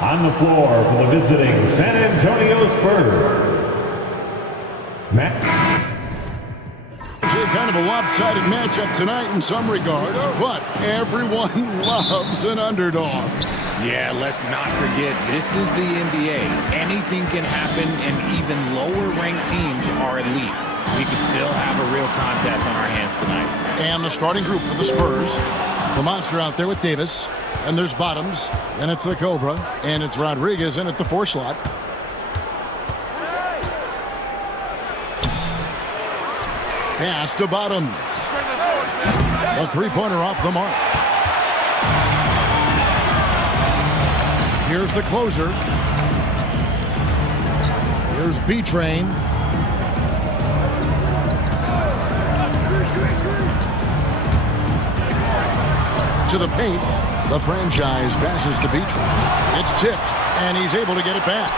On the floor for the visiting San Antonio Spurs, Matt. Kind of a lopsided matchup tonight in some regards, but everyone loves an underdog. Yeah, let's not forget, this is the NBA. Anything can happen, and even lower-ranked teams are elite. We could still have a real contest on our hands tonight. And the starting group for the Spurs, the monster out there with Davis, and there's Bottoms, and it's the Cobra, and it's Rodriguez in at the 4 slot. Pass to Bottoms. A three-pointer off the mark. Here's the closer. Here's B-Train. To the paint. The franchise passes to B-Train. It's tipped, and he's able to get it back.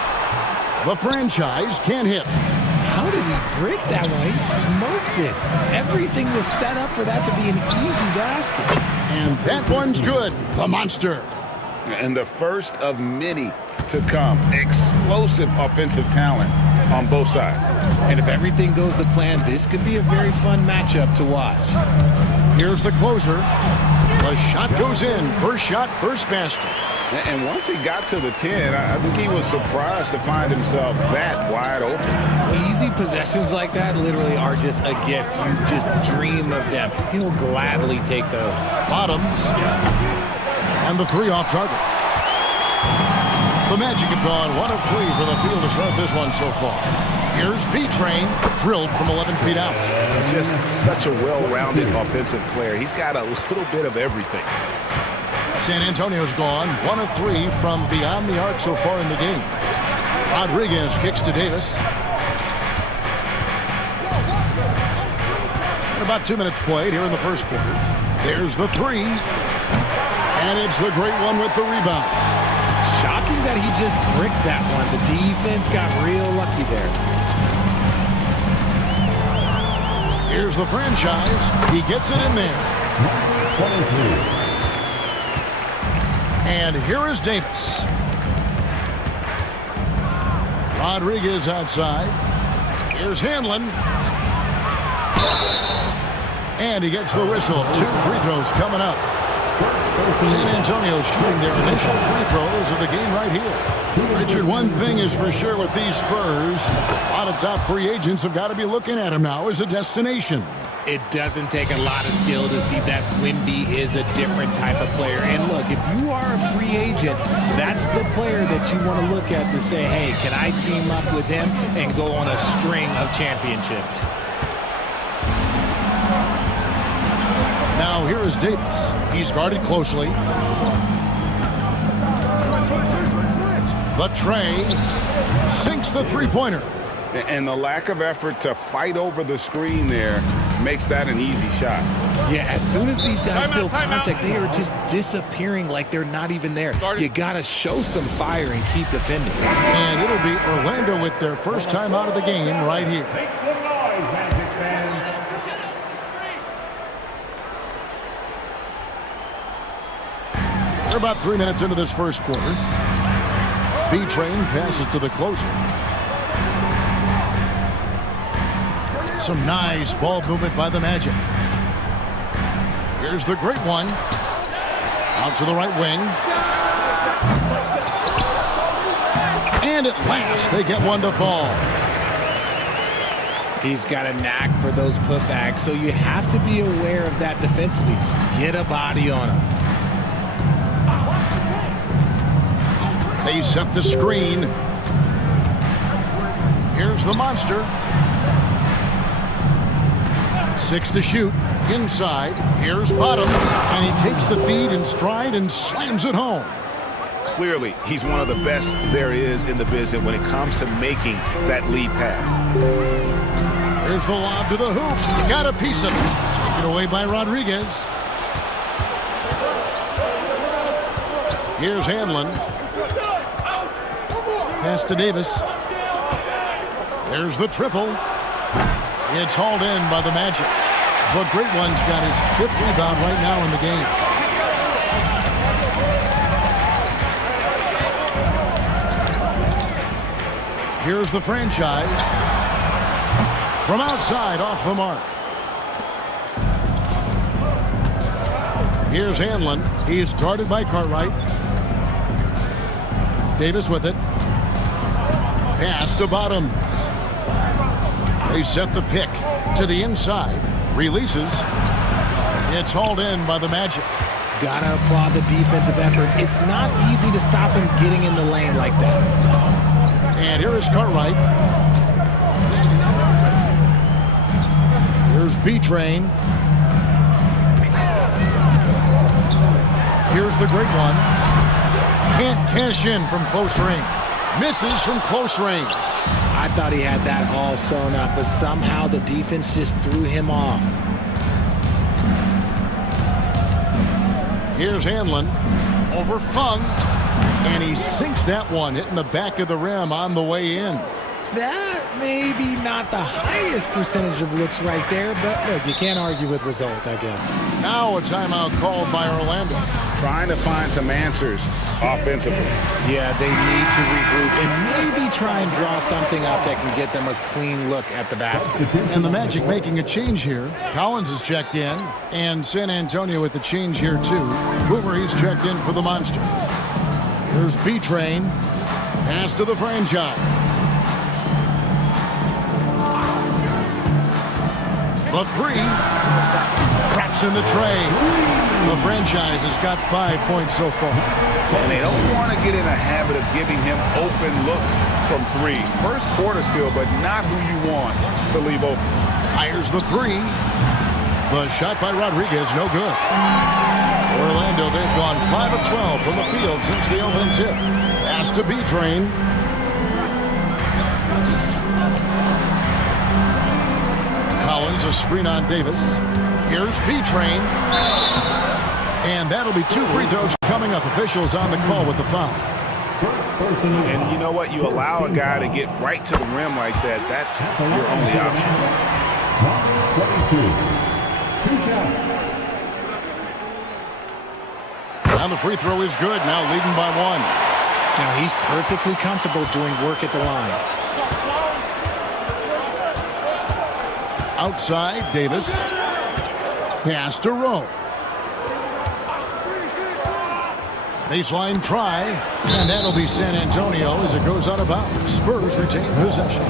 The franchise can't hit. How did he break that one? He smoked it. Everything was set up for that to be an easy basket. And that one's good. The monster. And the first of many to come. Explosive offensive talent on both sides. And if everything goes to plan, this could be a very fun matchup to watch. Here's the closer. The shot goes in. First shot, first basket. And once he got to the 10, I think he was surprised to find himself that wide open. Easy possessions like that literally are just a gift. You just dream of them. He'll gladly take those. Bottoms. And the 3 off target. The Magic have gone 1 of 3 for the field to start this one so far. Here's B-Train, drilled from 11 feet out. Just such a well-rounded offensive player. He's got a little bit of everything. San Antonio's gone 1 of 3 from beyond the arc so far in the game. Rodriguez kicks to Davis. And about 2 minutes played here in the first quarter. There's the 3. And it's the great one with the rebound. Shocking that he just bricked that one. The defense got real lucky there. Here's the franchise. He gets it in there. 23. And here is Davis. Rodriguez outside. Here's Hanlon. And he gets the whistle. 2 free throws coming up. San Antonio shooting their initial free throws of the game right here. Richard, one thing is for sure with these Spurs, a lot of top free agents have got to be looking at him now as a destination. It doesn't take a lot of skill to see that Wemby is a different type of player. And look, if you are a free agent, that's the player that you want to look at to say, hey, can I team up with him and go on a string of championships? Now here is Davis. He's guarded closely. The tray sinks the three-pointer. And the lack of effort to fight over the screen there makes that an easy shot. Yeah, as soon as these guys feel contact, they are just disappearing like they're not even there. You got to show some fire and keep defending. And it'll be Orlando with their first time out of the game right here. Make some noise, Magic fans. They're about 3 minutes into this first quarter. B-Train passes to the closer. Some nice ball movement by the Magic. Here's the great one. Out to the right wing. And at last, they get one to fall. He's got a knack for those putbacks, so you have to be aware of that defensively. Get a body on him. They set the screen. Here's the monster. 6 to shoot. Inside. Here's Bottoms. And he takes the feed in stride and slams it home. Clearly, he's one of the best there is in the business when it comes to making that lead pass. Here's the lob to the hoop. Got a piece of it. Taken away by Rodriguez. Here's Hanlon. Pass to Davis. There's the triple. It's hauled in by the Magic. The great one's got his 5th rebound right now in the game. Here's the franchise. From outside, off the mark. Here's Hanlon. He's guarded by Cartwright. Davis with it. Pass to Bottoms. They set the pick to the inside. Releases. It's hauled in by the Magic. Gotta applaud the defensive effort. It's not easy to stop him getting in the lane like that. And here is Cartwright. Here's B-Train. Here's the great one. Can't cash in from close range. Misses from close range. I thought he had that all sewn up, but somehow the defense just threw him off. Here's Hanlon. Over Fung. And he sinks that one, hitting the back of the rim on the way in. That may be not the highest percentage of looks right there, but look, you can't argue with results, I guess. Now a timeout called by Orlando. Trying to find some answers offensively. Yeah, they need to regroup and maybe try and draw something up that can get them a clean look at the basket. And the Magic making a change here. Collins is checked in, and San Antonio with the change here too. Boomer, he's checked in for the Monster. Here's B-Train. Pass to the franchise. The three. Traps in the tray. The franchise has got 5 points so far. And they don't want to get in a habit of giving him open looks from three. First quarter still, but not who you want to leave open. Fires the three. The shot by Rodriguez, no good. Orlando, they've gone 5 of 12 from the field since the opening tip. Pass to B-Train. Collins, a screen on Davis. Here's B-Train. And that'll be 2 free throws coming up. Officials on the call with the foul. And you know what? You allow a guy to get right to the rim like that. That's your only option. 22. 2 shots. And the free throw is good. Now leading by 1. Now he's perfectly comfortable doing work at the line. Outside, Davis. Pass to Rowe. Baseline try, and that'll be San Antonio as it goes out of bounds. Spurs retain possession.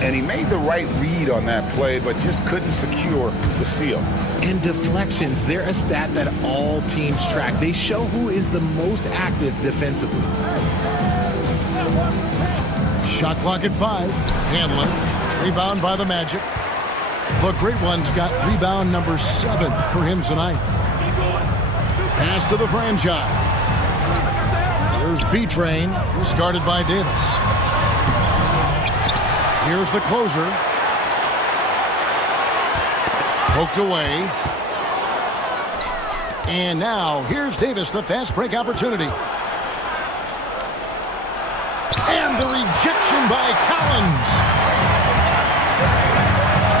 And he made the right read on that play, but just couldn't secure the steal. And deflections, they're a stat that all teams track. They show who is the most active defensively. Shot clock at 5. Hanlon, rebound by the Magic. The great one's got rebound number 7 for him tonight. Pass to the franchise. Here's B-Train, who's guarded by Davis. Here's the closer. Poked away. And now, here's Davis, the fast break opportunity. And the rejection by Collins.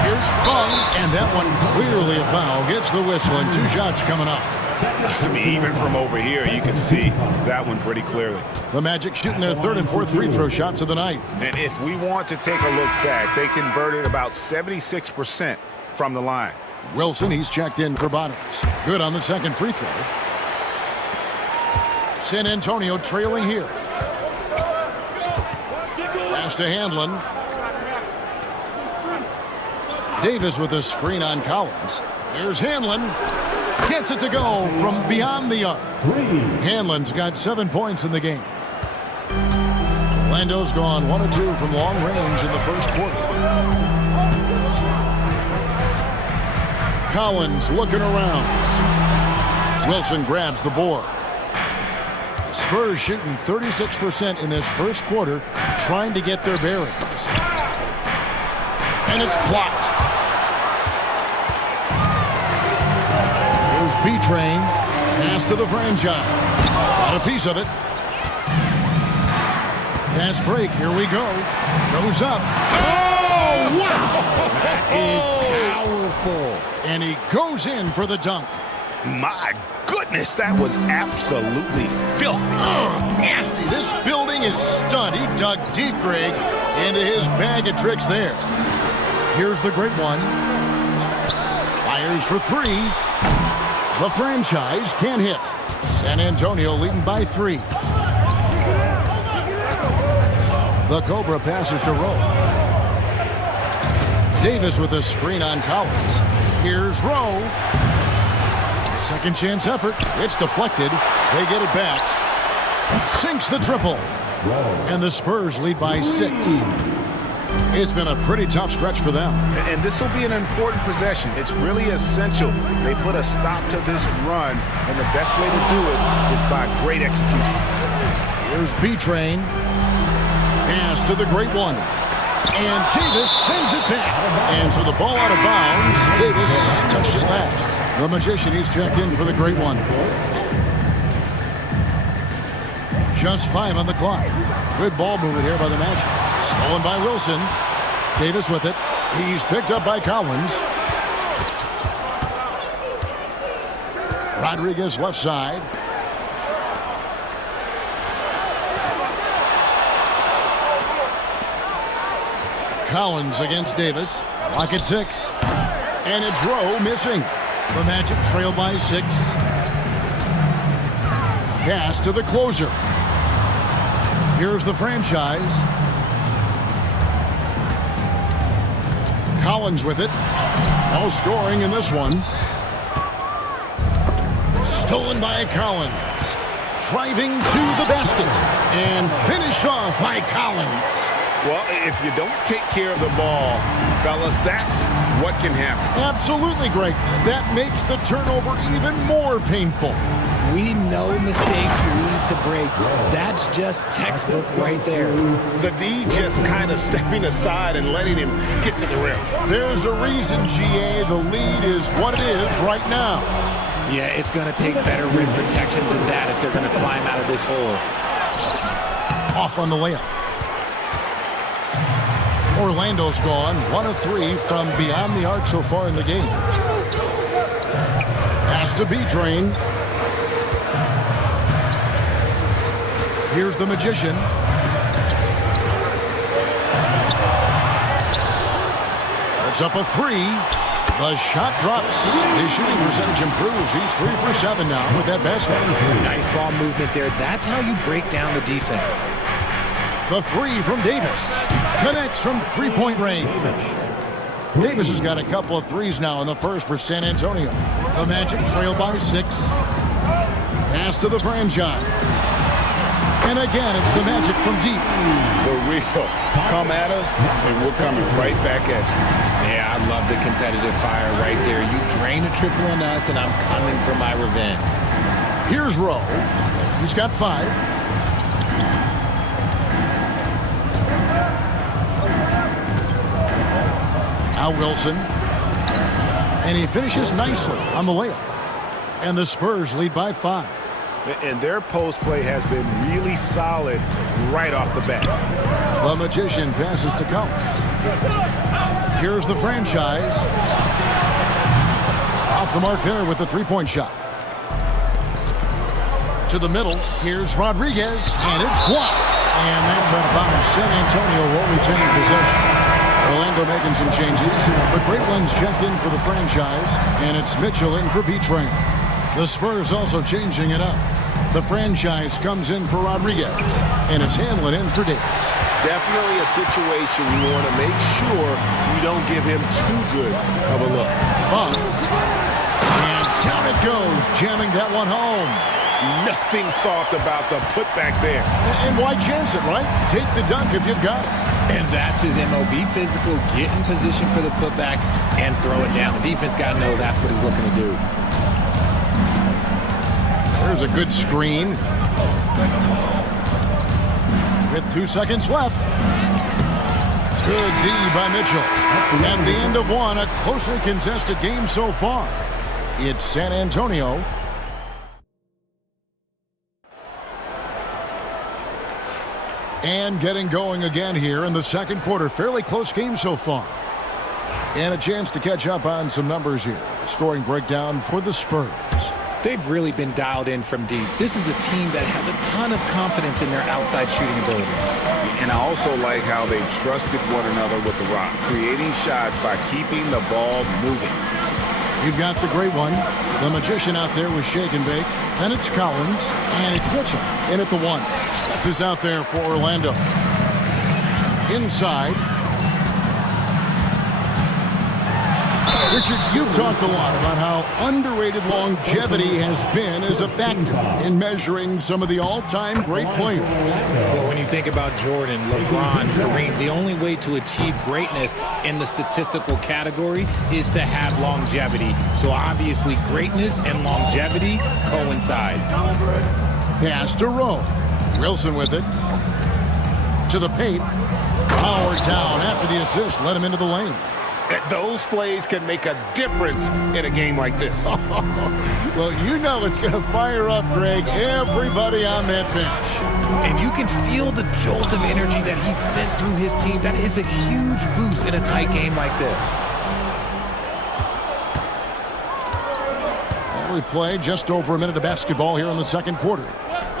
Here's Fung, and that one clearly a foul. Gets the whistle, and 2 shots coming up. I mean, even from over here, you can see that one pretty clearly. The Magic shooting their 3rd and 4th free throw shots of the night. And if we want to take a look back, they converted about 76% from the line. Wilson, he's checked in for Bottoms. Good on the 2nd free throw. San Antonio trailing here. Pass to Hanlon. Davis with a screen on Collins. Here's Hanlon. Gets it to go from beyond the arc. Hanlon's got 7 points in the game. Orlando's gone 1 of 2 from long range in the first quarter. Collins looking around. Wilson grabs the board. Spurs shooting 36% in this first quarter, trying to get their bearings. And it's blocked. Here's B-Train. Pass to the franchise. Got a piece of it. Fast break. Here we go. Goes up. Oh, wow! That is powerful. And he goes in for the dunk. My goodness, that was absolutely filthy. Oh, nasty. This building is stud. He dug deep, Greg. into his bag of tricks there. Here's the great one. Fires for three. The franchise can't hit. San Antonio leading by 3. The Cobra passes to Rowe. Davis with a screen on Collins. Here's Rowe. Second chance effort. It's deflected. They get it back. Sinks the triple. And the Spurs lead by 6. It's been a pretty tough stretch for them. And this will be an important possession. It's really essential they put a stop to this run, and the best way to do it is by great execution. Here's B-Train. Pass to the great one. And Davis sends it back. And for the ball out of bounds, Davis touched it last. The Magician, he's checked in for the great one. Just 5 on the clock. Good ball movement here by the Magic. Stolen by Wilson. Davis with it. He's picked up by Collins. Rodriguez left side. Collins against Davis. Lock at 6. And it's Rowe missing. The Magic trail by 6. Pass to the closer. Here's the franchise. Collins with it. No scoring in this one. Stolen by Collins. Driving to the basket. And finished off by Collins. Well, if you don't take care of the ball, fellas, that's what can happen. Absolutely, Greg. That makes the turnover even more painful. We know mistakes lead to breaks. That's just textbook right there. The D just kind of stepping aside and letting him get to the rim. There's a reason, GA, the lead is what it is right now. Yeah, it's going to take better rim protection than that if they're going to climb out of this hole. Off on the layup. Orlando's gone 1 of 3 from beyond the arc so far in the game. Pass to B-Train. Here's the Magician. It's up a 3. The shot drops. His shooting percentage improves. He's 3 for 7 now with that basket. Nice ball movement there. That's how you break down the defense. The 3 from Davis. Connects from three-point range. Davis has got a couple of threes now in the first for San Antonio. The Magic trail by 6. Pass to the franchise. And again, it's the Magic from deep. The real. Come at us, and we're coming right back at you. Yeah, I love the competitive fire right there. You drain a triple on us, and I'm coming for my revenge. Here's Rowe. He's got 5. Now Wilson. And he finishes nicely on the layup. And the Spurs lead by 5. And their post play has been really solid right off the bat. The Magician passes to Collins. Here's the franchise. Off the mark there with the three-point shot. To the middle. Here's Rodriguez. And it's blocked. And that's out of bounds. San Antonio will retain possession. Orlando making some changes. The Great Ones checked in for the franchise. And it's Mitchell in for B-Train. The Spurs also changing it up. The franchise comes in for Rodriguez. And it's Hamlin in for Davis. Definitely a situation you want to make sure you don't give him too good of a look. Fun. And down it goes, jamming that one home. Nothing soft about the putback there. And why chance it, right? Take the dunk if you've got it. And that's his MO. Be physical, get in position for the putback, and throw it down. The defense got to know that's what he's looking to do. There's a good screen. With 2 seconds left. Good D by Mitchell. At the end of one, a closely contested game so far. It's San Antonio. And getting going again here in the second quarter. Fairly close game so far. And a chance to catch up on some numbers here. The scoring breakdown for the Spurs. They've really been dialed in from deep. This is a team that has a ton of confidence in their outside shooting ability. And I also like how they've trusted one another with the rock, creating shots by keeping the ball moving. You've got the great one, the magician out there with shake and bake. Then it's Collins, and it's Mitchell in at the 1. That's who's out there for Orlando. Inside. Richard, you've talked a lot about how underrated longevity has been as a factor in measuring some of the all-time great players. Well, when you think about Jordan, LeBron, Kareem, the only way to achieve greatness in the statistical category is to have longevity. So obviously greatness and longevity coincide. Pass to Rowe. Wilson with it. To the paint. Powered down after the assist. Let him into the lane. Those plays can make a difference in a game like this. Well, you know it's going to fire up, Greg, everybody on that bench. And you can feel the jolt of energy that he sent through his team. That is a huge boost in a tight game like this. And we've played just over a minute of basketball here in the second quarter.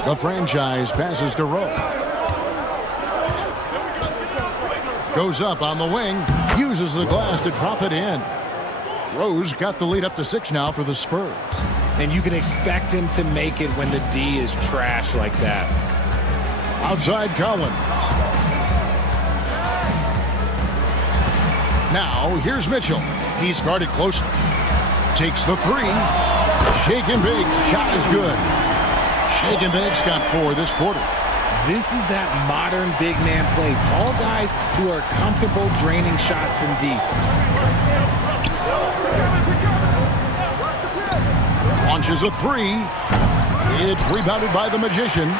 The franchise passes to Rowe. Goes up on the wing, uses the glass to drop it in. Rose got the lead up to 6 now for the Spurs. And you can expect him to make it when the D is trash like that. Outside Collins. Now here's Mitchell. He's guarded closely. Takes the 3. Shake and bake. Shot is good. Shake and bake's got 4 this quarter. This is that modern big man play. Tall guys who are comfortable draining shots from deep. Launches a 3. It's rebounded by the magician.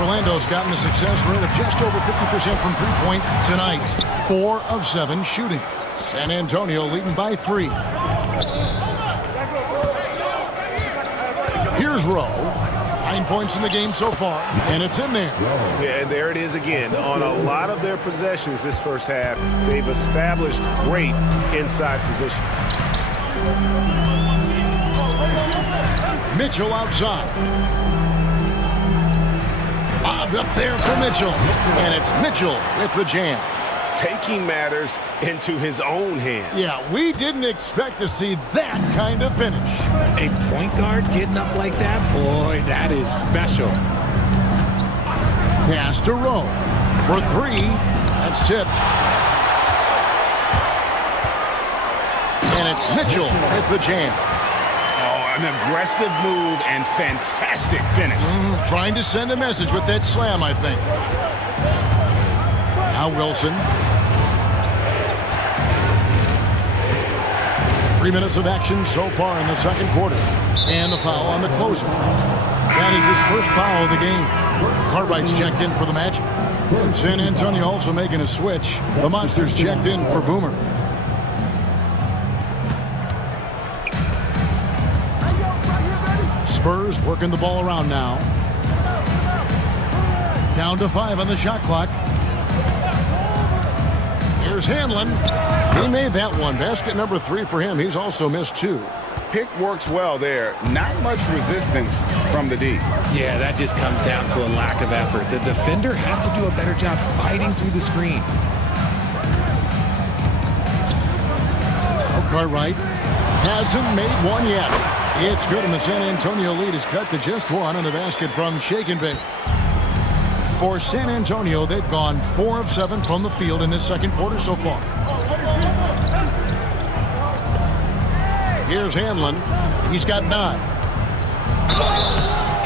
Orlando's gotten a success rate of just over 50% from three-point tonight. 4 of 7 shooting. San Antonio leading by 3. Here's Rowe. 9 points in the game so far, and it's in there. Yeah, and there it is again. On a lot of their possessions this first half, they've established great inside position. Mitchell outside. Lobbed up there for Mitchell, and it's Mitchell with the jam. Taking matters into his own hands. Yeah, we didn't expect to see that kind of finish. A point guard getting up like that, boy, that is special. Pass to Rowe for 3. That's tipped. And it's Mitchell with the jam. Oh, an aggressive move and fantastic finish. Trying to send a message with that slam, I think. Now Wilson. 3 minutes of action so far in the second quarter. And the foul on the closer. That is his first foul of the game. Cartwright's checked in for the Magic. And San Antonio also making a switch. The Monsters checked in for Boomer. Spurs working the ball around now. Down to 5 on the shot clock. Here's Hanlon. He made that one. Basket number 3 for him. He's also missed 2. Pick works well there. Not much resistance from the D. Yeah, that just comes down to a lack of effort. The defender has to do a better job fighting through the screen. Cartwright hasn't made one yet. It's good, and the San Antonio lead is cut to just 1 on the basket from Shake and Bake. For San Antonio, they've gone 4 of 7 from the field in this second quarter so far. Here's Hanlon. He's got 9.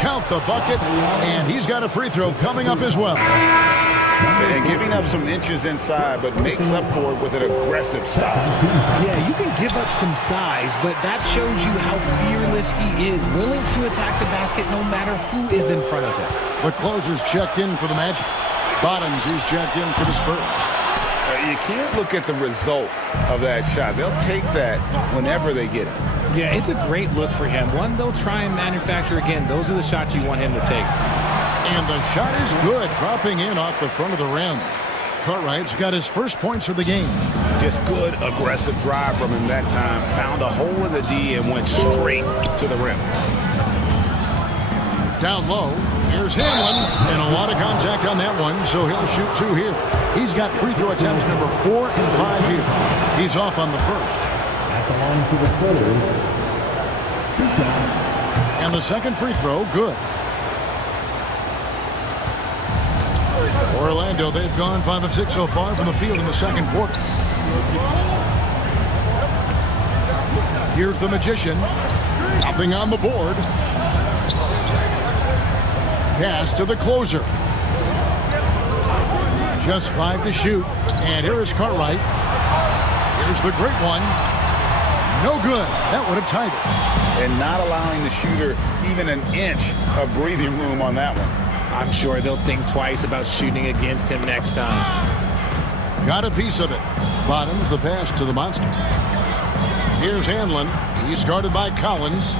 Count the bucket, and he's got a free throw coming up as well. And giving up some inches inside, but makes up for it with an aggressive stop. Yeah, you can give up some size, but that shows you how fearless he is, willing to attack the basket no matter who is in front of him. The closer's checked in for the Magic. Bottoms, he's checked in for the Spurs. You can't look at the result of that shot. They'll take that whenever they get it. Yeah, it's a great look for him. One they'll try and manufacture again. Those are the shots you want him to take. And the shot is good, dropping in off the front of the rim. Cartwright's got his first points of the game. Just good, aggressive drive from him that time. Found a hole in the D and went straight to the rim. Down low, here's Hanlon, and a lot of contact on that one, so he'll shoot 2 here. He's got free throw attempts number 4 and 5 here. He's off on the first. At the line for the Spurs, 2 shots. And the second free throw, good. Orlando, they've gone 5 of 6 so far from the field in the second quarter. Here's the Magician. Nothing on the board. Pass to the closer. Just 5 to shoot. And here is Cartwright. Here's the great one. No good. That would have tied it. And not allowing the shooter even an inch of breathing room on that one. I'm sure they'll think twice about shooting against him next time. Got a piece of it. Bottoms the pass to the monster. Here's Hanlon. He's guarded by Collins.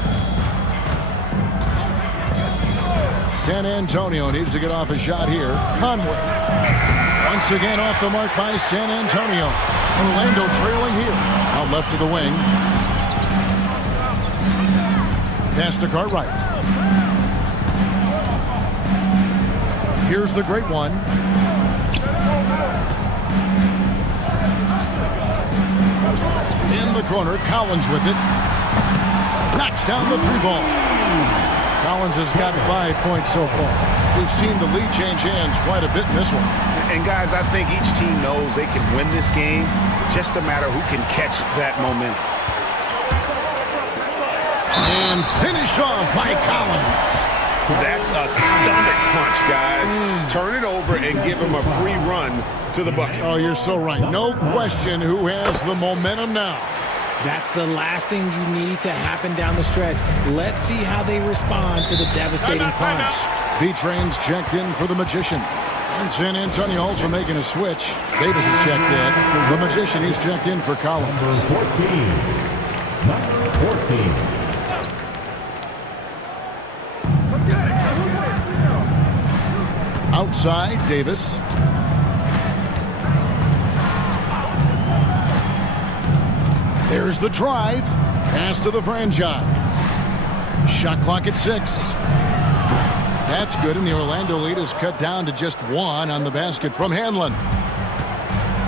San Antonio needs to get off a shot here. Conway. Once again off the mark by San Antonio. Orlando trailing here. Out left to the wing. Pass to Cartwright. Here's the great one. In the corner, Collins with it. Knocks down the 3 ball. Collins has got 5 points so far. We've seen the lead change hands quite a bit in this one. And guys, I think each team knows they can win this game. Just a matter who can catch that momentum. And finished off by Collins. That's a stomach punch, guys. Turn it over and give him a free run to the bucket. Oh, you're so right. No question who has the momentum now. That's the last thing you need to happen down the stretch. Let's see how they respond to the devastating punch. B-Train's checked in for the Magician. And San Antonio also making a switch. Davis is checked in. The Magician, he's checked in for Collins. Number 14. Number 14. Outside, Davis. There's the drive. Pass to the franchise. Shot clock at 6. That's good, and the Orlando lead is cut down to just 1 on the basket from Hanlon.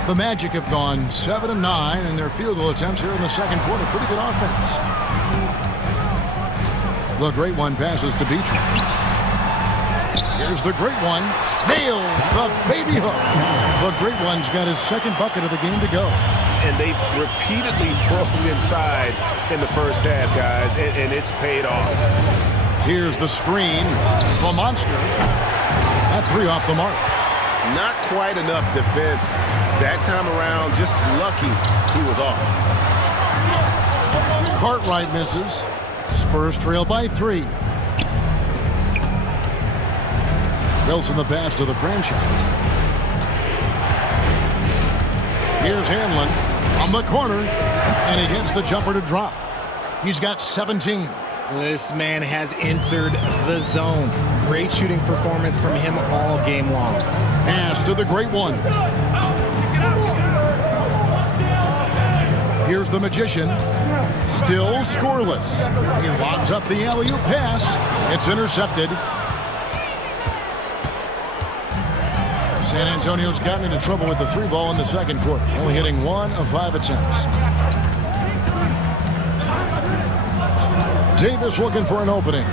The Magic have gone 7 of 9 in their field goal attempts here in the second quarter. Pretty good offense. The great one passes to Beecher. Here's the great one. Nails the baby hook. The great one's got his second bucket of the game to go. And they've repeatedly probed inside in the first half, guys, and it's paid off. Here's the screen. The monster. That 3 off the mark. Not quite enough defense that time around. Just lucky he was off. Cartwright misses. Spurs trail by 3. Wilson the pass to the franchise. Here's Hanlon from the corner, and he gets the jumper to drop. He's got 17. This man has entered the zone. Great shooting performance from him all game long. Pass to the great one. Here's the Magician. Still scoreless. He lobs up the alley-oop pass. It's intercepted. San Antonio's gotten into trouble with the 3 ball in the second quarter, only hitting 1 of 5 attempts. Davis looking for an opening.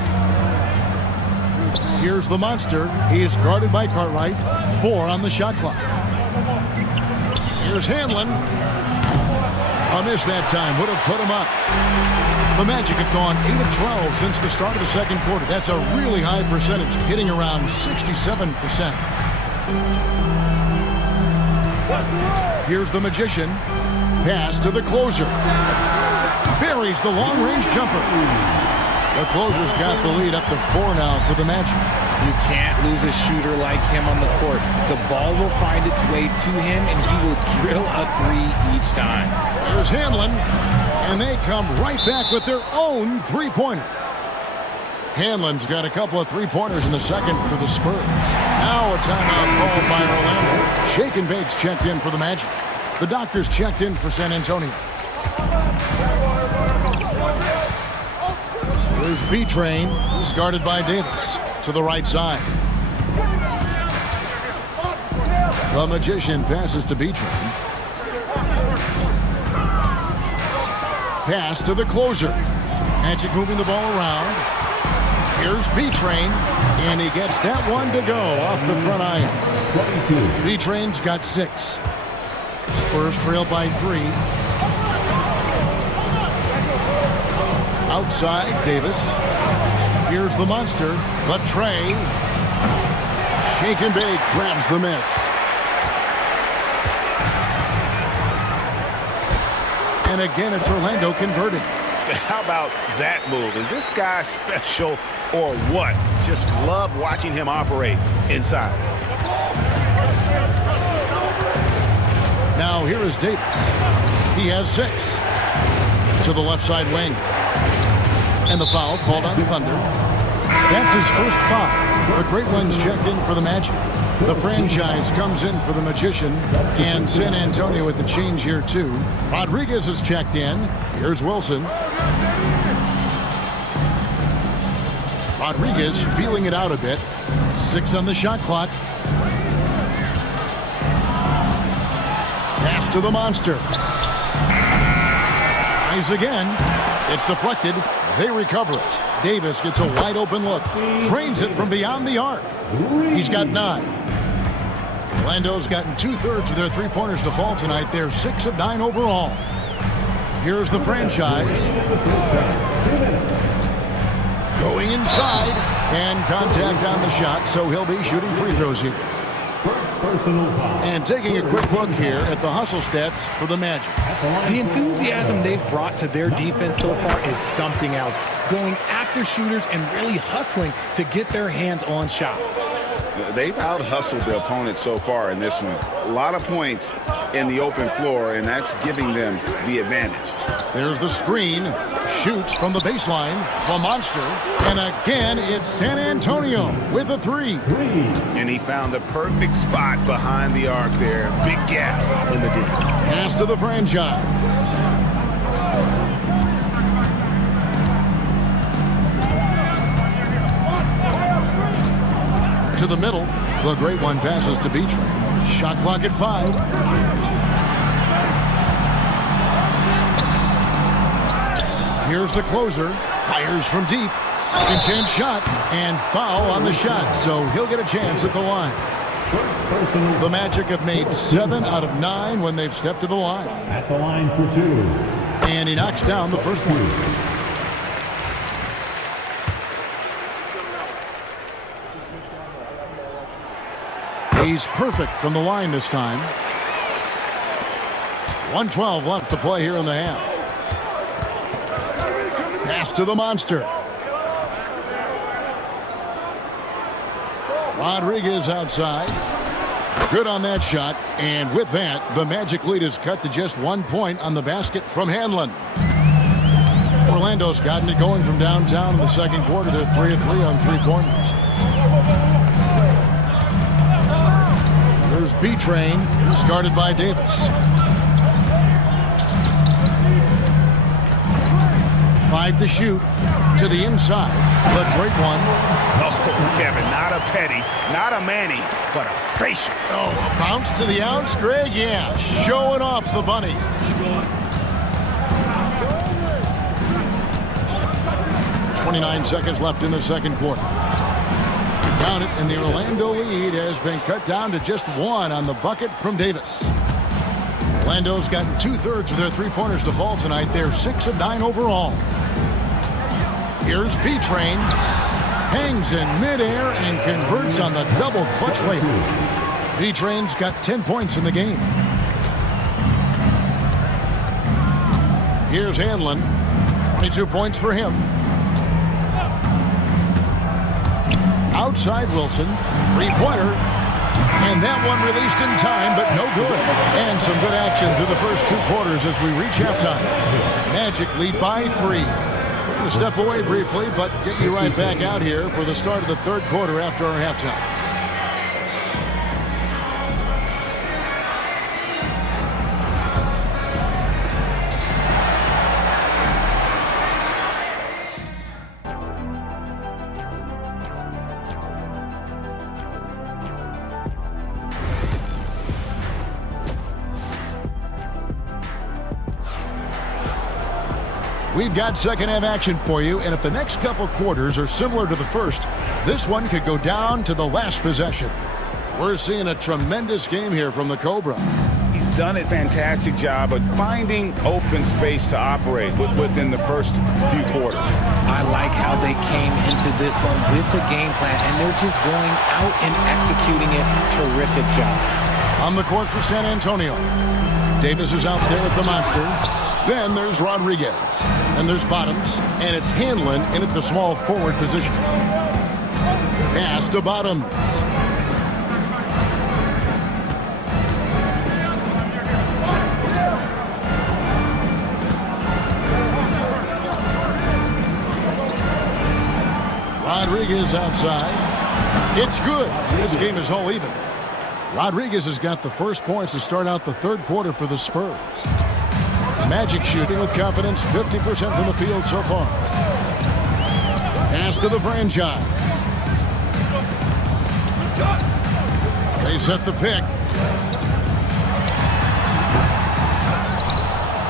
Here's the monster. He is guarded by Cartwright. 4 on the shot clock. Here's Hanlon. A miss that time. Would have put him up. The Magic have gone 8 of 12 since the start of the second quarter. That's a really high percentage, hitting around 67%. Here's the Magician. Pass to the closer. Buries the long-range jumper. The closer's got the lead up to 4 now for the Magic. You can't lose a shooter like him on the court. The ball will find its way to him, and he will drill a 3 each time. Here's Hanlon, and they come right back with their own 3-pointer. Hanlon's got a couple of 3-pointers in the second for the Spurs. Now a timeout called by Orlando. Shake and Bates checked in for the Magic. The doctors checked in for San Antonio. Here's B-Train. He's guarded by Davis to the right side. The Magician passes to B-Train. Pass to the closer. Magic moving the ball around. Here's B-Train, and he gets that one to go off the front iron. B-Train's got 6. Spurs trail by 3. Outside, Davis. Here's the monster, but Trey. Shake and bake, grabs the miss. And again, it's Orlando converting. How about that move? Is this guy special or what? Just love watching him operate inside. Now here is Davis. He has 6. To the left side wing. And the foul called on Thunder. That's his first foul. The Great Ones checked in for the Magic. The franchise comes in for the Magician. And San Antonio with the change here too. Rodriguez is checked in. Here's Wilson. Rodriguez feeling it out a bit. 6 on the shot clock. Pass to the monster. Tries again. It's deflected. They recover it. Davis gets a wide open look. Trains it from beyond the arc. He's got 9. Orlando's gotten 2/3 of their three-pointers to fall tonight. They're 6 of 9 overall. Here's the franchise. Going inside. And contact on the shot, so he'll be shooting free throws here. And taking a quick look here at the hustle stats for the Magic. The enthusiasm they've brought to their defense so far is something else. Going after shooters and really hustling to get their hands on shots. They've out-hustled the opponent so far in this one. A lot of points in the open floor, and that's giving them the advantage. There's the screen. Shoots from the baseline. The monster. And again, it's San Antonio with a 3. And he found the perfect spot behind the arc there. Big gap in the D. Pass to the franchise. To the middle. The Great One passes to B-Train. Shot clock at 5. Here's the closer. Fires from deep. Second chance shot. And foul on the shot. So he'll get a chance at the line. The Magic have made 7 out of 9 when they've stepped to the line. At the line for 2. And he knocks down the first one. He's perfect from the line this time. 1:12 left to play here in the half. Pass to the monster. Rodriguez outside. Good on that shot. And with that, the Magic lead is cut to just 1 point on the basket from Hanlon. Orlando's gotten it going from downtown in the second quarter. They're 3 of 3 on three-pointers. There's B-Train. He's guarded by Davis. 5 to shoot. To the inside. The Great One. Oh, Kevin, not a petty, not a Manny, but a facial. Oh, a bounce to the outs, Greg? Yeah, showing off the bunny. .29 seconds left in the second quarter. Count it, and the Orlando lead has been cut down to just 1 on the bucket from Davis. Orlando's gotten 2/3 of their three-pointers to fall tonight. They're 6 of 9 overall. Here's B-Train. Hangs in midair and converts on the double clutch layup. B-Train's got 10 points in the game. Here's Hanlon. 22 points for him. Outside Wilson. Three-pointer. And that one released in time, but no good. And some good action through the first 2 quarters as we reach halftime. Magic lead by 3. We're going to step away briefly, but get you right back out here for the start of the third quarter after our halftime. We've got second half action for you, and if the next couple quarters are similar to the first, this one could go down to the last possession. We're seeing a tremendous game here from the Cobra. He's done a fantastic job of finding open space to operate within the first few quarters. I like how they came into this one with the game plan, and they're just going out and executing it. Terrific job. On the court for San Antonio. Davis is out there at the monster. Then there's Rodriguez. And there's Bottoms. And it's Hanlon in at the small forward position. Pass to Bottoms. Rodriguez outside. It's good. This game is all even. Rodriguez has got the first points to start out the third quarter for the Spurs. Magic shooting with confidence, 50% from the field so far. Pass to the franchise. They set the pick.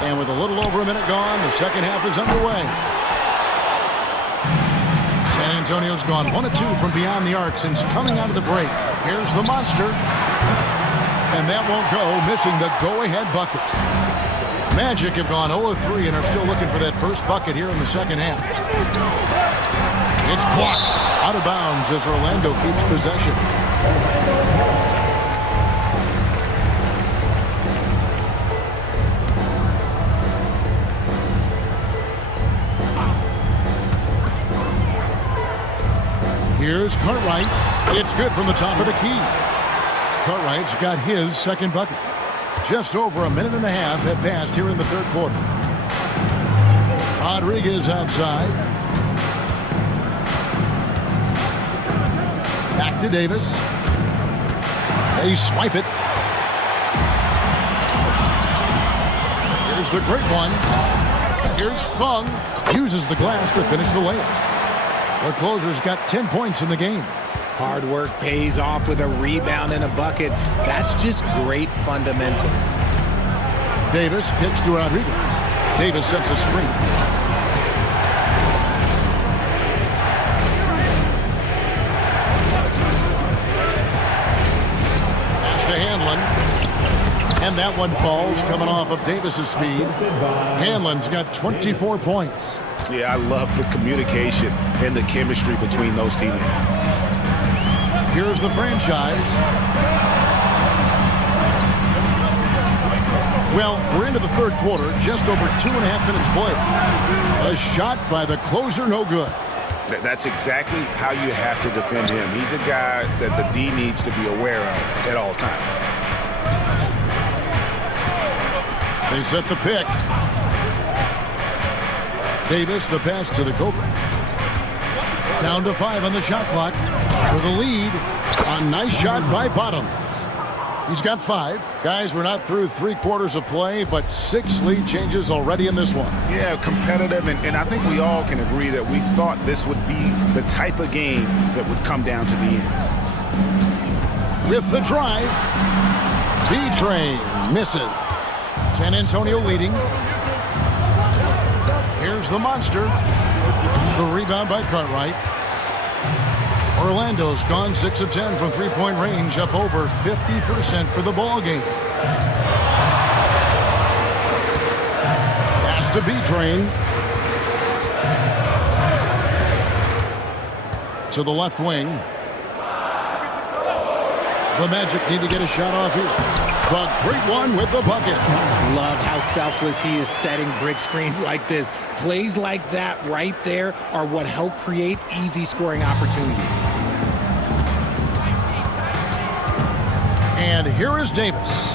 And with a little over a minute gone, the second half is underway. San Antonio's gone 1 of 2 from beyond the arc since coming out of the break. Here's the monster. And that won't go, missing the go-ahead bucket. Magic have gone 0 of 3 and are still looking for that first bucket here in the second half. It's blocked out of bounds as Orlando keeps possession. Here's Cartwright. It's good from the top of the key. Cartwright's got his second bucket. Just over a minute and a half have passed here in the third quarter. Rodriguez outside. Back to Davis. They swipe it. Here's the great one. Here's Fung. Uses the glass to finish the layup. The closer's got 10 points in the game. Hard work pays off with a rebound and a bucket. That's just great fundamentals. Davis kicks to Rodriguez. Davis sets a screen. Pass to Hanlon. And that one falls coming off of Davis's feed. Hanlon's got 24 points. Yeah, I love the communication and the chemistry between those teammates. Here's the franchise. Well, we're into the third quarter, just over 2.5 minutes played. A shot by the closer, no good. That's exactly how you have to defend him. He's a guy that the D needs to be aware of at all times. They set the pick. Davis, the pass to the Cobra. Down to 5 on the shot clock. For the lead, a nice shot by Bottoms. He's got 5. Guys, we're not through 3 quarters of play, but 6 lead changes already in this one. Yeah, competitive, and I think we all can agree that we thought this would be the type of game that would come down to the end. With the drive, B-Train misses. San Antonio leading. Here's the monster. The rebound by Cartwright. Orlando's gone 6 of 10 from three-point range, up over 50% for the ball game. Pass to B-Train. To the left wing. The Magic need to get a shot off here. The great one with the bucket. Love how selfless he is setting brick screens like this. Plays like that right there are what help create easy scoring opportunities. And here is Davis.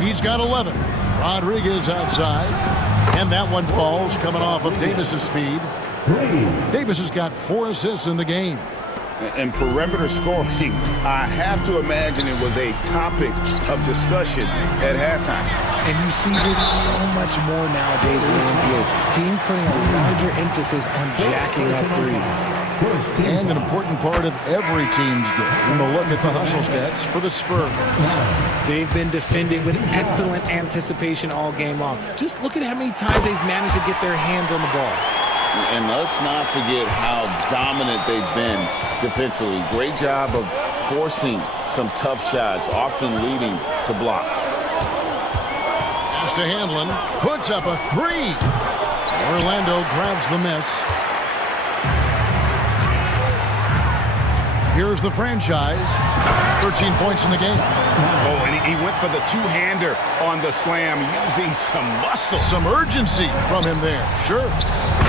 He's got 11. Rodriguez outside. And that one falls coming off of Davis's feed. Davis has got 4 assists in the game. And perimeter scoring, I have to imagine it was a topic of discussion at halftime. And you see this so much more nowadays in the NBA. Teams putting a larger emphasis on jacking up threes. And an important part of every team's game. We'll look at the hustle stats for the Spurs. They've been defending with excellent anticipation all game long. Just look at how many times they've managed to get their hands on the ball. And let's not forget how dominant they've been defensively. Great job of forcing some tough shots, often leading to blocks. Pass to Handlin, puts up a three. Orlando grabs the miss. Here's the franchise. 13 points in the game. Oh, and he went for the two-hander on the slam, using some muscle. Some urgency from him there. Sure.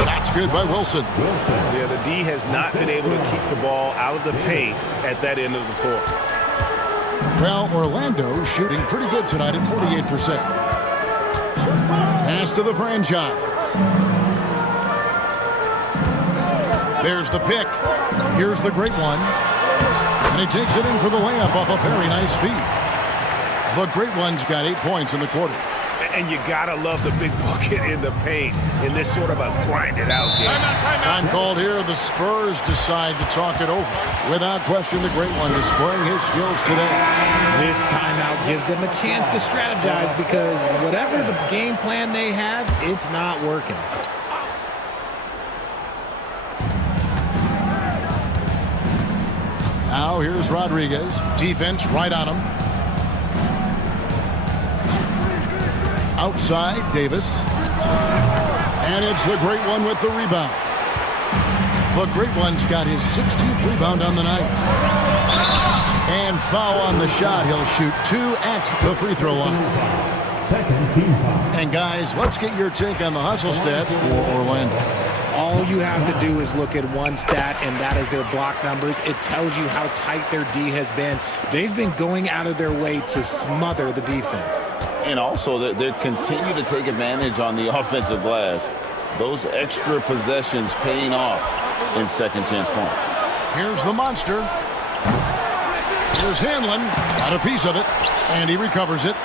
Shot's good by Wilson. Yeah, the D has not been able to keep the ball out of the paint at that end of the floor. Well, Orlando shooting pretty good tonight at 48%. Pass to the franchise. There's the pick. Here's the great one. And he takes it in for the layup off a very nice feed. The great one's got 8 points in the quarter. And you gotta love the big bucket in the paint in this sort of a grinded-out game. Time called here. The Spurs decide to talk it over. Without question, the great one displaying his skills today. This timeout gives them a chance to strategize because whatever the game plan they have, it's not working. Now here's Rodriguez. Defense right on him. Outside, Davis. And it's the great one with the rebound. The great one's got his 16th rebound on the night. And foul on the shot. He'll shoot 2 at the free throw line. Second team foul. And guys, let's get your take on the hustle stats for Orlando. All you have to do is look at one stat, and that is their block numbers. It tells you how tight their D has been. They've been going out of their way to smother the defense. And also, they continue to take advantage on the offensive glass. Those extra possessions paying off in second chance points. Here's the monster. Here's Handlin. Got a piece of it, and he recovers it.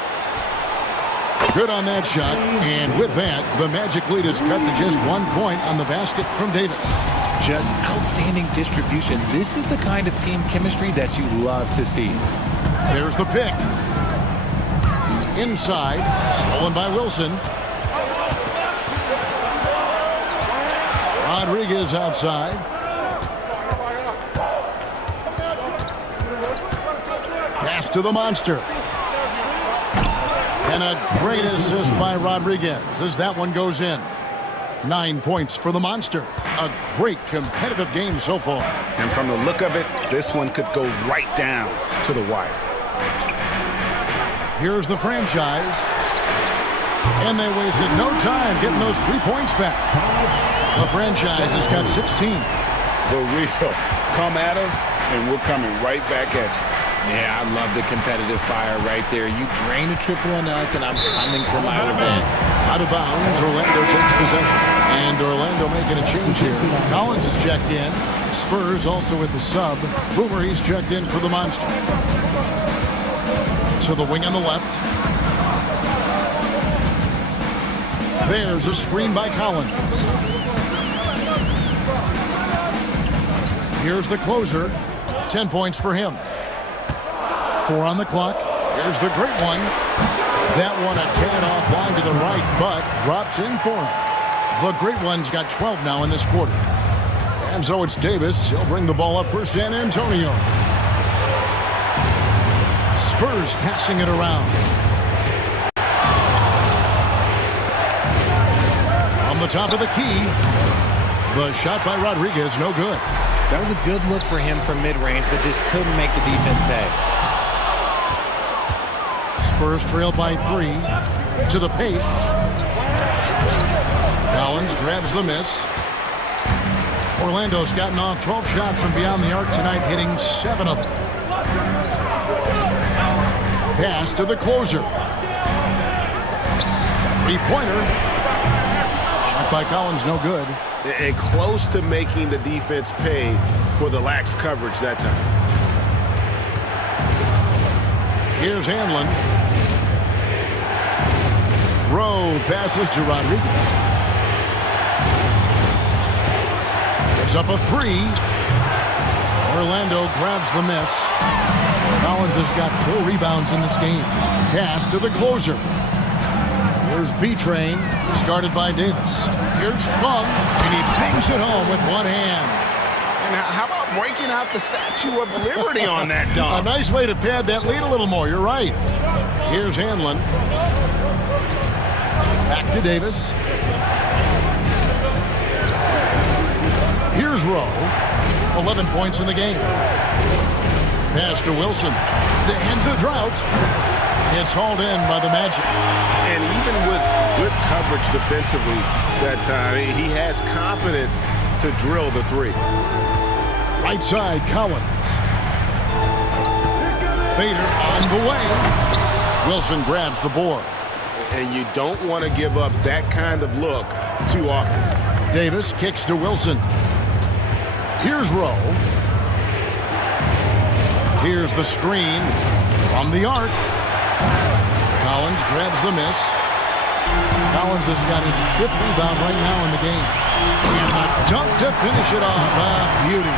Good on that shot, and with that, the Magic lead is cut to just 1 point on the basket from Davis. Just outstanding distribution. This is the kind of team chemistry that you love to see. There's the pick. Inside, stolen by Wilson. Rodriguez outside. Pass to the monster. And a great assist by Rodriguez as that one goes in. 9 points for the monster. A great competitive game so far. And from the look of it, this one could go right down to the wire. Here's the franchise. And they wasted no time getting those 3 points back. The franchise has got 16. The real come at us, and we're coming right back at you. Yeah, I love the competitive fire right there. You drain a triple on us, and I'm coming for my revenge. Out of bounds, Orlando takes possession. And Orlando making a change here. Collins is checked in. Spurs also with the sub. Boomer, he's checked in for the monster. To the wing on the left. There's a screen by Collins. Here's the closer. 10 points for him. 4 on the clock. Here's the great one. That one a tad offline to the right, but drops in for him. The great one's got 12 now in this quarter. And so it's Davis. He'll bring the ball up for San Antonio. Spurs passing it around. From the top of the key. The shot by Rodriguez, no good. That was a good look for him from mid-range, but just couldn't make the defense pay. Spurs trail by 3 to the paint. Collins grabs the miss. Orlando's gotten off 12 shots from beyond the arc tonight, hitting 7 of them. Pass to the closer. 3-pointer. Shot by Collins, no good. And close to making the defense pay for the lax coverage that time. Here's Handlin. Rowe passes to Rodriguez. Puts up a three. Orlando grabs the miss. Collins has got 4 rebounds in this game. Pass to the closer. Here's B-Train, started by Davis. Here's Fung, and he bangs it home with one hand. And how about breaking out the Statue of Liberty on that dunk? A nice way to pad that lead a little more. You're right. Here's Hanlon. Back to Davis. Here's Rowe. 11 points in the game. Pass to Wilson. To end the drought. It's hauled in by the Magic. And even with good coverage defensively that time, he has confidence to drill the three. Right side, Collins. Fader on the way. Wilson grabs the board. And you don't want to give up that kind of look too often. Davis kicks to Wilson. Here's Rowe. Here's the screen from the arc. Collins grabs the miss. Collins has got his 5th rebound right now in the game. And a dunk to finish it off. Beauty.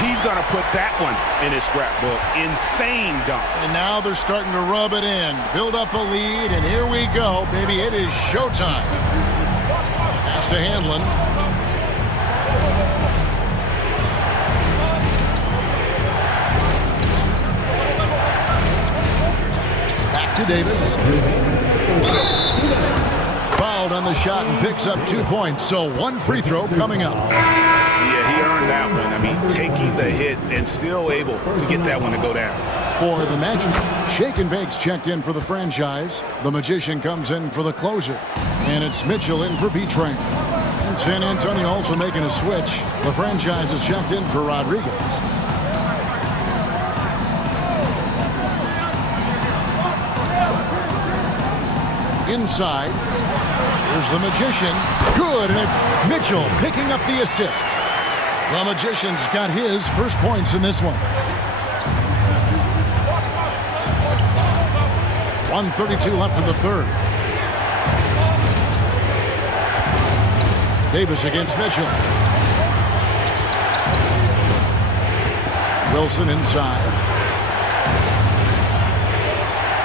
He's going to put that one in his scrapbook. Insane dunk. And now they're starting to rub it in. Build up a lead, and here we go, baby. It is showtime. Pass to Hanlon. Back to Davis. Fouled on the shot and picks up 2 points. So 1 free throw coming up. Yeah, he earned that one. I mean, taking the hit and still able to get that one to go down. For the Magic, Shake and Bake's checked in for the franchise. The Magician comes in for the closer. And it's Mitchell in for B-Train. And San Antonio also making a switch. The franchise is checked in for Rodriguez. Inside, here's the Magician. Good, and it's Mitchell picking up the assist. The Magician's got his first points in this one. 1:32 left in the third. Davis against Mitchell. Wilson inside.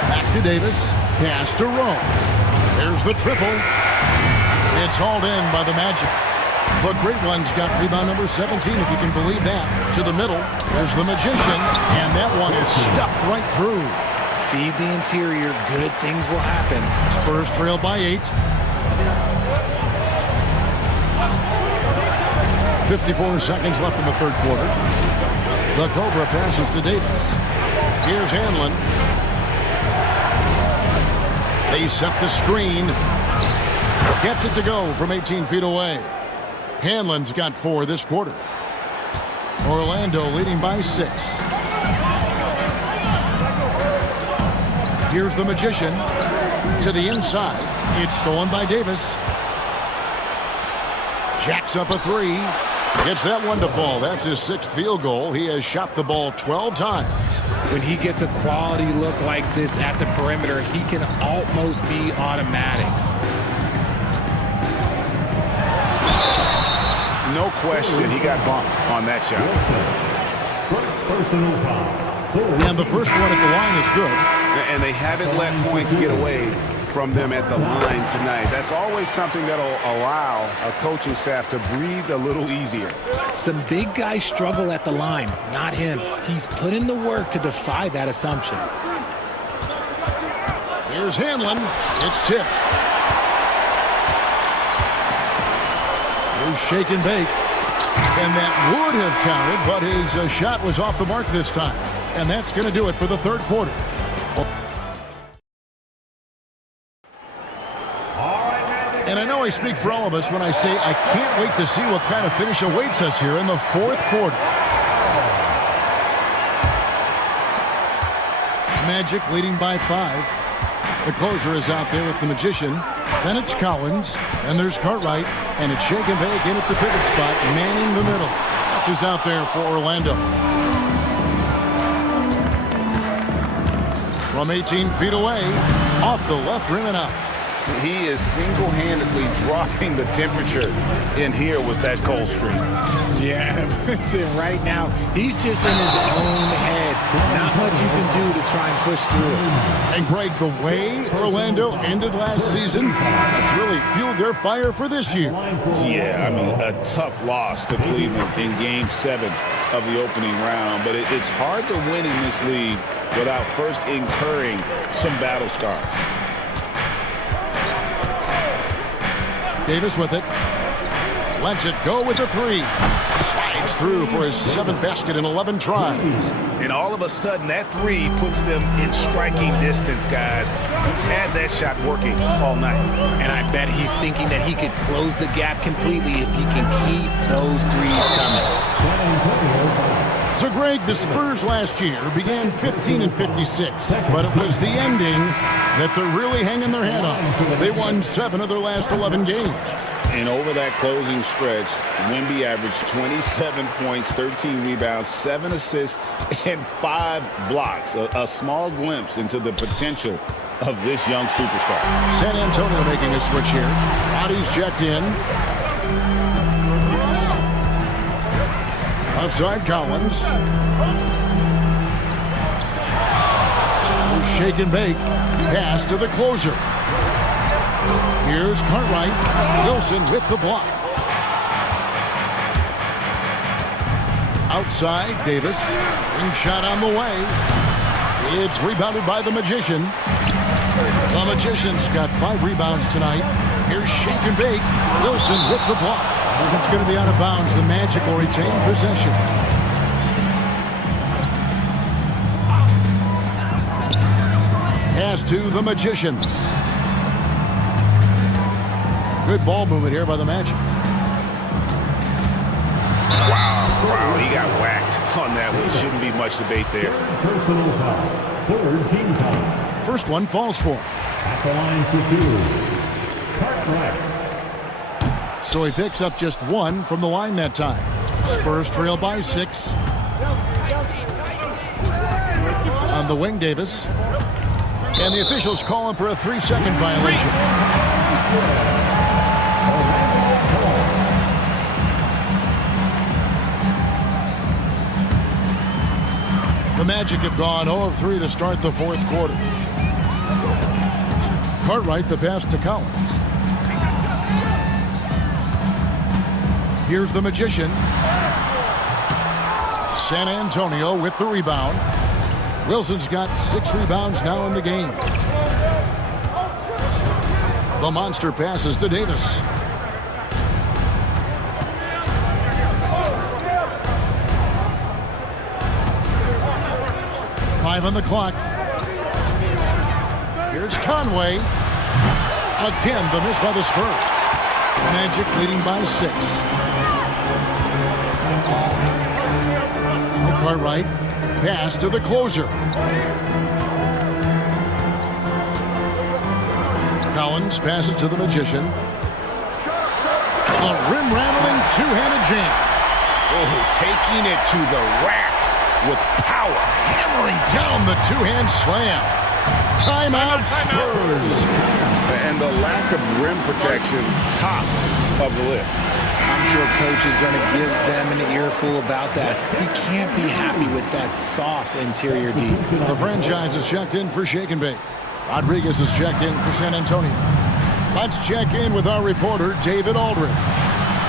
Back to Davis. Pass to Rowe. There's the triple. It's hauled in by the Magic. The Great One's got rebound number 17, if you can believe that. To the middle. There's the Magician. And that one is stuffed right through. Feed the interior. Good things will happen. Spurs trail by 8. 54 seconds left in the third quarter. The Cobra passes to Davis. Here's Hanlon. They set the screen. Gets it to go from 18 feet away. Hanlon's got 4 this quarter. Orlando leading by 6. Here's the Magician. To the inside. It's stolen by Davis. Jacks up a 3. Gets that one to fall. That's his 6th field goal. He has shot the ball 12 times. When he gets a quality look like this at the perimeter, he can almost be automatic. No question, he got bumped on that shot. Personal foul. And the first one at the line is good. And they haven't let points get away from them at the line tonight. That's always something that'll allow a coaching staff to breathe a little easier. Some big guys struggle at the line, not him. He's put in the work to defy that assumption. Here's Hanlon. It's tipped. Here's Shake and Bake. And that would have counted, but his shot was off the mark this time. And that's going to do it for the third quarter. And I know I speak for all of us when I say I can't wait to see what kind of finish awaits us here in the fourth quarter. Magic leading by 5. The closer is out there with the Magician. Then it's Collins. And there's Cartwright. And it's Shake and Bake in at the pivot spot, manning the middle. That's who's out there for Orlando. From 18 feet away, off the left rim and out. He is single-handedly dropping the temperature in here with that cold streak. Yeah, right now, he's just in his own head. Not much you can do to try and push through it. And Greg, the way Orlando ended last season, that's really fueled their fire for this year. Yeah, I mean, a tough loss to Cleveland in Game 7 of the opening round, but it's hard to win in this league without first incurring some battle scars. Davis with it. Lets it go with the three. Slides through for his 7th basket in 11 tries. And all of a sudden, that three puts them in striking distance, guys. He's had that shot working all night. And I bet he's thinking that he could close the gap completely if he can keep those threes coming. So, Greg, the Spurs last year began 15 and 56, but it was the ending that they're really hanging their head on. They won 7 of their last 11 games. And over that closing stretch, Wemby averaged 27 points, 13 rebounds, 7 assists, and 5 blocks. A small glimpse into the potential of this young superstar. San Antonio making a switch here. Bodies checked in. Outside Collins. Shake and bake. Pass to the closer. Here's Cartwright. Wilson with the block. Outside, Davis. Ring shot on the way. It's rebounded by the Magician. The Magician's got 5 rebounds tonight. Here's shake and bake. Wilson with the block. It's going to be out of bounds. The Magic will retain possession. Pass to the Magician. Good ball movement here by the Magic. Wow, he got whacked on that one. Shouldn't be much debate there. Personal foul. 3rd team foul. First one falls for him. At the line for 2. Cartwright. So he picks up just 1 from the line that time. Spurs trail by 6. On the wing, Davis. And the officials call him for a 3-second violation. The Magic have gone 0 of 3 to start the 4th quarter. Cartwright the pass to Collins. Here's the Magician. San Antonio with the rebound. Wilson's got 6 rebounds now in the game. The monster passes to Davis. Five on the clock. Here's Conway. Again, the miss by the Spurs. Magic leading by 6. Now Cartwright. Pass to the closer. Collins passes to the Magician. A rim-rattling two-handed jam. Oh, taking it to the rack with power. Hammering down the two-hand slam. Timeout Spurs. And the lack of rim protection, top of the list. I'm sure coach is going to give them an earful about that. He can't be happy with that soft interior D. The franchise is checked in for shake and bake. Rodriguez is checked in for San Antonio. Let's check in with our reporter, David Aldridge.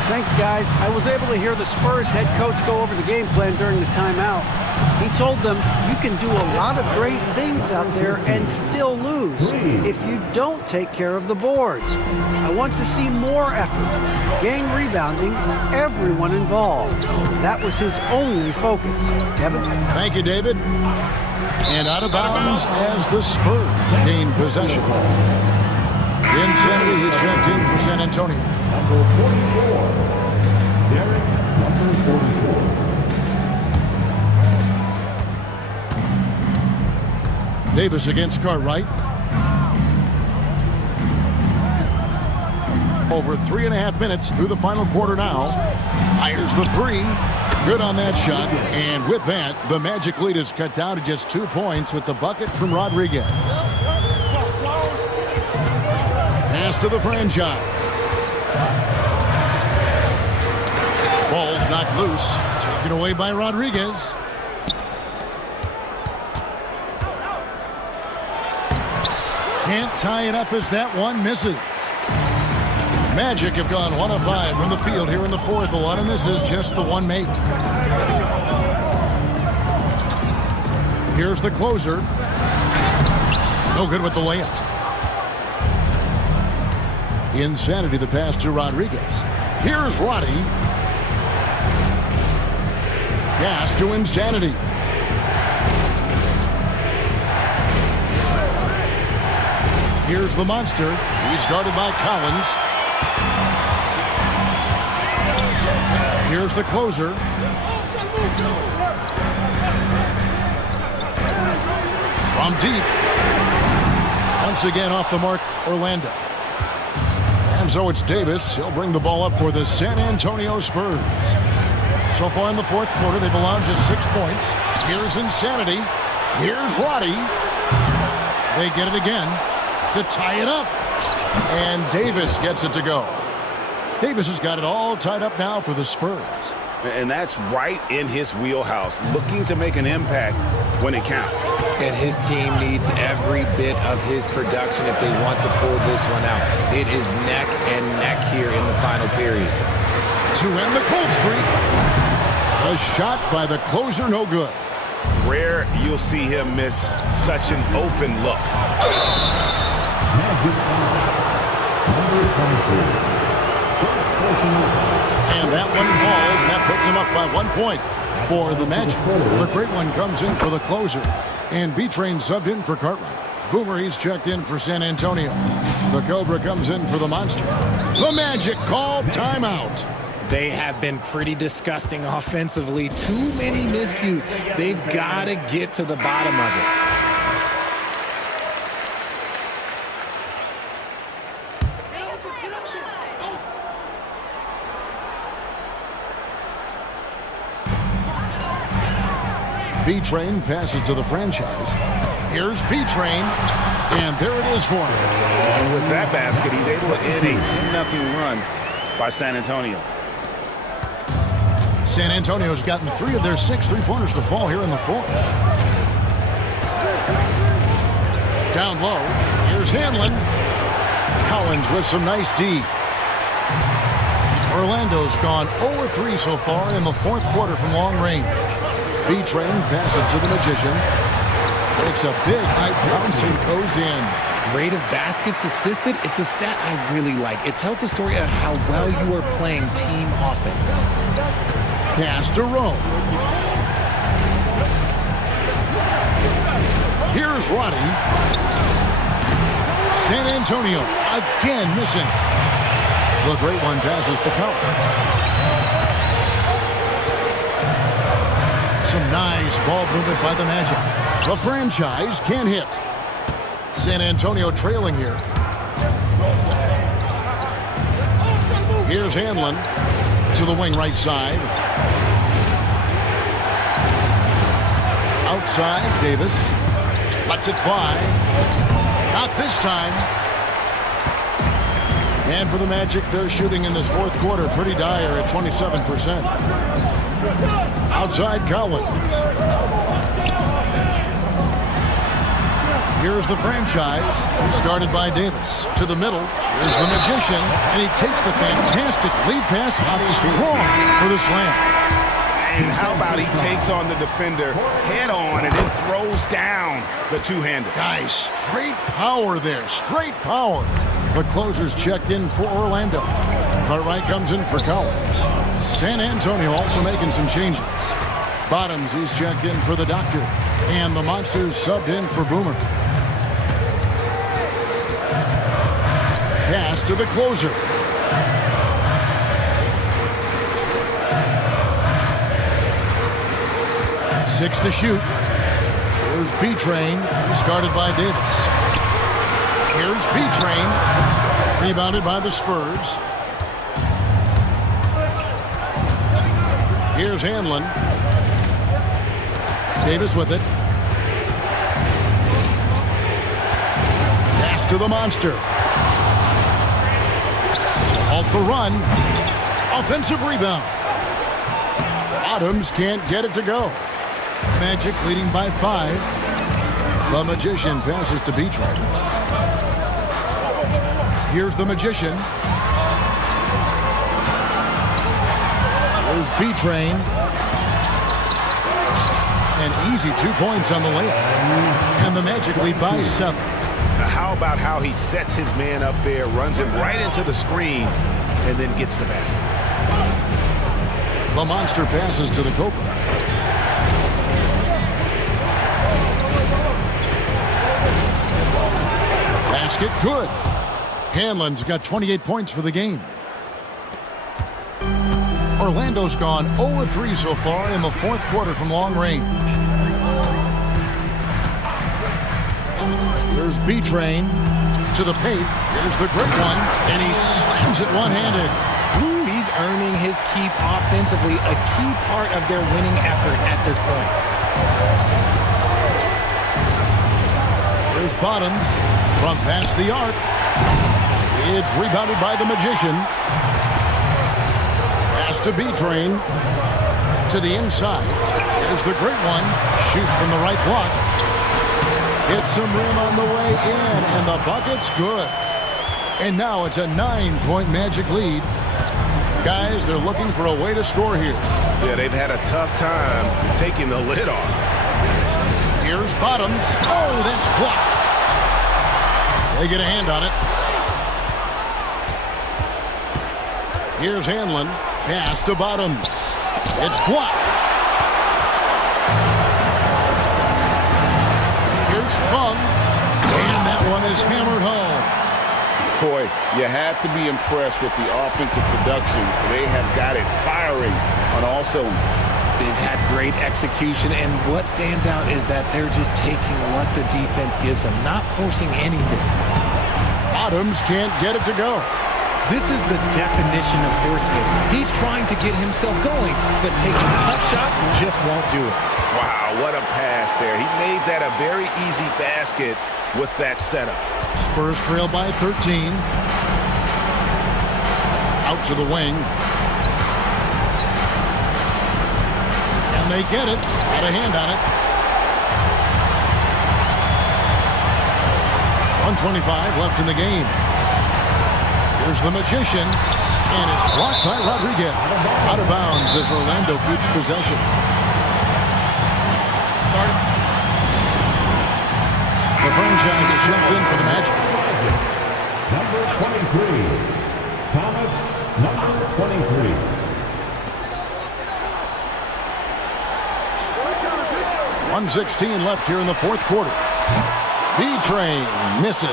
Thanks, guys. I was able to hear the Spurs head coach go over the game plan during the timeout. He told them you can do a lot of great things out there and still lose if you don't take care of the boards. I want to see more effort, gang rebounding, everyone involved. That was his only focus. Kevin? Thank you, David. And out of bounds as the Spurs gain possession. Insanity is checked in for San Antonio. Number 44. Derek, number 44. Davis against Cartwright. Over 3.5 minutes through the final quarter now. Fires the three. Good on that shot. And with that, the Magic lead is cut down to just 2 points with the bucket from Rodriguez. Pass to the franchise. Ball's knocked loose. Taken away by Rodriguez. Can't tie it up as that one misses. Magic have gone 1 of 5 from the field here in the fourth. A lot of misses, just the one make. Here's the closer. No good with the layup. Insanity, the pass to Rodriguez. Here's Roddy. Pass to Insanity. Here's the monster. He's guarded by Collins. Here's the closer. From deep. Once again off the mark, Orlando. And so it's Davis. He'll bring the ball up for the San Antonio Spurs. So far in the fourth quarter, they've allowed just 6 points. Here's Insanity. Here's Roddy. They get it again to tie it up. And Davis gets it to go. Davis has got it all tied up now for the Spurs. And that's right in his wheelhouse, looking to make an impact when it counts. And his team needs every bit of his production if they want to pull this one out. It is neck and neck here in the final period. To end the cold streak. A shot by the closer, no good. Rare you'll see him miss such an open look. And that one falls. That puts him up by 1 point for the Magic. The great one comes in for the closer. And B-Train subbed in for Cartwright. Boomer, he's checked in for San Antonio. The Cobra comes in for the Monster. The Magic call timeout. They have been pretty disgusting offensively. Too many miscues. They've got to get to the bottom of it. B-Train passes to the franchise. Here's B-Train, and there it is for him. And with that basket, he's able to end a 10-0 run by San Antonio. San Antonio's gotten 3 of their 6 three-pointers to fall here in the fourth. Down low, here's Hanlon. Collins with some nice D. Orlando's gone 0-3 so far in the fourth quarter from long range. B-Train passes to the Magician. Takes a big high bounce and goes in. Rate of baskets assisted, it's a stat I really like. It tells the story of how well you are playing team offense. Pass to Rome. Here's Roddy. San Antonio again missing. The great one passes to Collins. Some nice ball movement by the Magic. The franchise can't hit. San Antonio trailing here. Here's Hanlon to the wing right side. Outside, Davis lets it fly. Not this time. And for the Magic, they're shooting in this fourth quarter pretty dire at 27%. Outside, Collins. Here's the franchise. He's guarded by Davis. To the middle. Here's the Magician. And he takes the fantastic lead pass up strong for the slam. And how about he takes on the defender head on and then throws down the two-hander. Guys, straight power there. Straight power. The closer's checked in for Orlando. Cartwright comes in for Collins. San Antonio also making some changes. Bottoms, he's checked in for the Doctor. And the Monsters subbed in for Boomer. Pass to the closer. Six to shoot. Here's B-Train. He's guarded by Davis. Here's B-Train. Rebounded by the Spurs. Here's Hanlon. Davis with it. Pass to the Monster. Halt the run. Offensive rebound. Adams can't get it to go. Magic leading by 5. The Magician passes to B-Train. Here's the Magician. There's B-Train. An easy 2 points on the layup. And the Magic lead by 7. Now how about how he sets his man up there, runs him right into the screen, and then gets the basket. The Monster passes to the Cobra. Basket good. Hanlon's got 28 points for the game. Orlando's gone 0-3 so far in the fourth quarter from long range. Here's B-Train to the paint. Here's the great one, and he slams it one-handed. Ooh, he's earning his keep offensively, a key part of their winning effort at this point. Here's Bottoms from past the arc. It's rebounded by the Magician. Pass to B-Train to the inside. Here's the great one. Shoots from the right block. Hits some rim on the way in, and the bucket's good. And now it's a 9-point Magic lead. Guys, they're looking for a way to score here. Yeah, they've had a tough time taking the lid off. Here's Bottoms. Oh, that's blocked. They get a hand on it. Here's Hanlon. Pass to Bottoms. It's blocked. Here's Fung. And that one is hammered home. Boy, you have to be impressed with the offensive production. They have got it firing on all cylinders. They've had great execution, and what stands out is that they're just taking what the defense gives them, not forcing anything. Bottoms can't get it to go. This is the definition of forcing it. He's trying to get himself going, but taking tough shots just won't do it. Wow, what a pass there. He made that a very easy basket with that setup. Spurs trail by 13. Out to the wing. And they get it. Got a hand on it. 1:25 left in the game. Here's the Magician. And it's blocked by Rodriguez. Out of bounds as Orlando keeps possession. The franchise is checked in for the Magic. Number 23, Thomas, number 23. .116 left here in the fourth quarter. B-Train misses.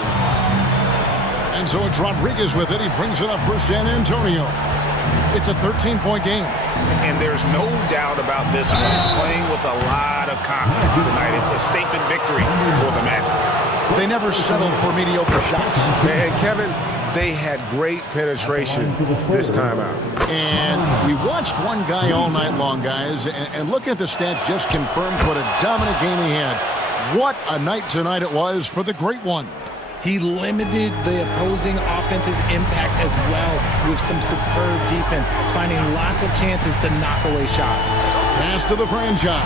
And so it's Rodriguez with it. He brings it up for San Antonio. It's a 13-point game. And there's no doubt about this one. Playing with a lot of confidence tonight. It's a statement victory for the Magic. They never settled for mediocre shots. And Kevin, they had great penetration this time out. And we watched one guy all night long, guys. And looking at the stats just confirms what a dominant game he had. What a night tonight it was for the great one. He limited the opposing offense's impact as well with some superb defense, finding lots of chances to knock away shots. Pass to the franchise.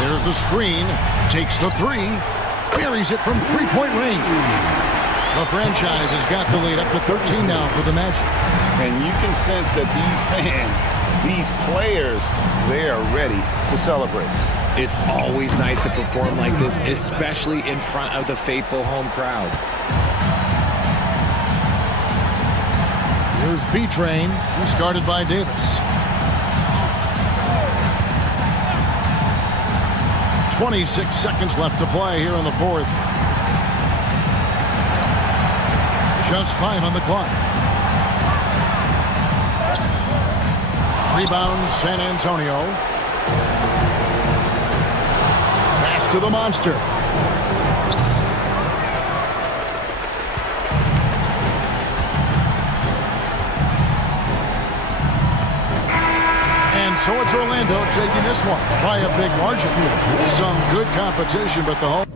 There's the screen. Takes the three. Buries it from three-point range. The franchise has got the lead up to 13 now for the Magic. And you can sense that these fans, these players, they are ready to celebrate. It's always nice to perform like this, especially in front of the faithful home crowd. Here's B-Train. He's guarded by Davis. 26 seconds left to play here in the fourth. Just 5 on the clock. Rebound, San Antonio. Pass to the Monster. And so it's Orlando taking this one by a big margin. Some good competition, but the home